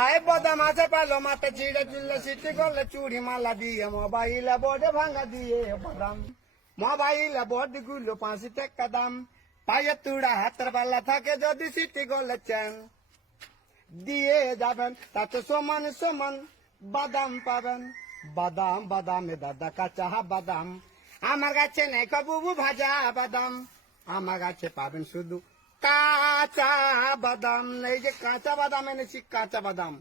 আয় বাদাম আছে পালো মাথা চিড়ে চুললে সিটি করলে চুড়ি মালা দিয়ে মোবাইলে বোর্ডে ভাঙা দিয়ে বাদাম মোবাইলে বোর্ড গুলো 5 টাকা দাম পায়ে তুড়া হাতের পাল্লা থাকে যদি সিটি করলে চেন দিয়ে যাবেন তাতে সমান সমান বাদাম পাবেন বাদাম বাদামে দাদা কাঁচা বাদাম আমার কাছে নেই কবু ভাজা বাদাম আমার কাছে পাবেন শুধু কাঁচা বাদাম এই যে কাঁচা বাদাম এনেছি কাঁচা বাদাম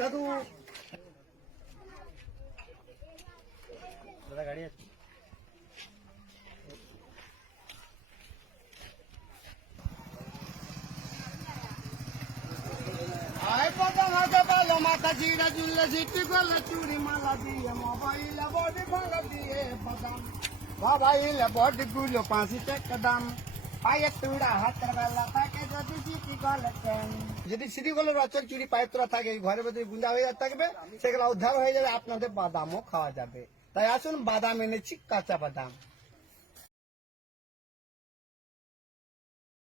দাদু দাদা গাড়ি আছে আয় বাদাম আছে পালো মাথা চিড়া চুললে সিটি করলে চুড়ি মালা দিয়ে মোবাইলে বডি ভাঙা দিয়ে বাদাম মোবাইলে বডি গুলো 5 টাকা দাম পায়ে তুড়া হাতের বেলা থাকে যদি সিটি করলে চেন যদি সিটি করলে রচক চুরি পায়ে তোরা থাকে ঘরের ভেতরে গুঁজা হয়ে থাকবে সেগুলো উদ্ধার হয়ে যাবে আপনাদের বাদামও খাওয়া যাবে তাই আসুন বাদাম এনেছি কাঁচা বাদাম।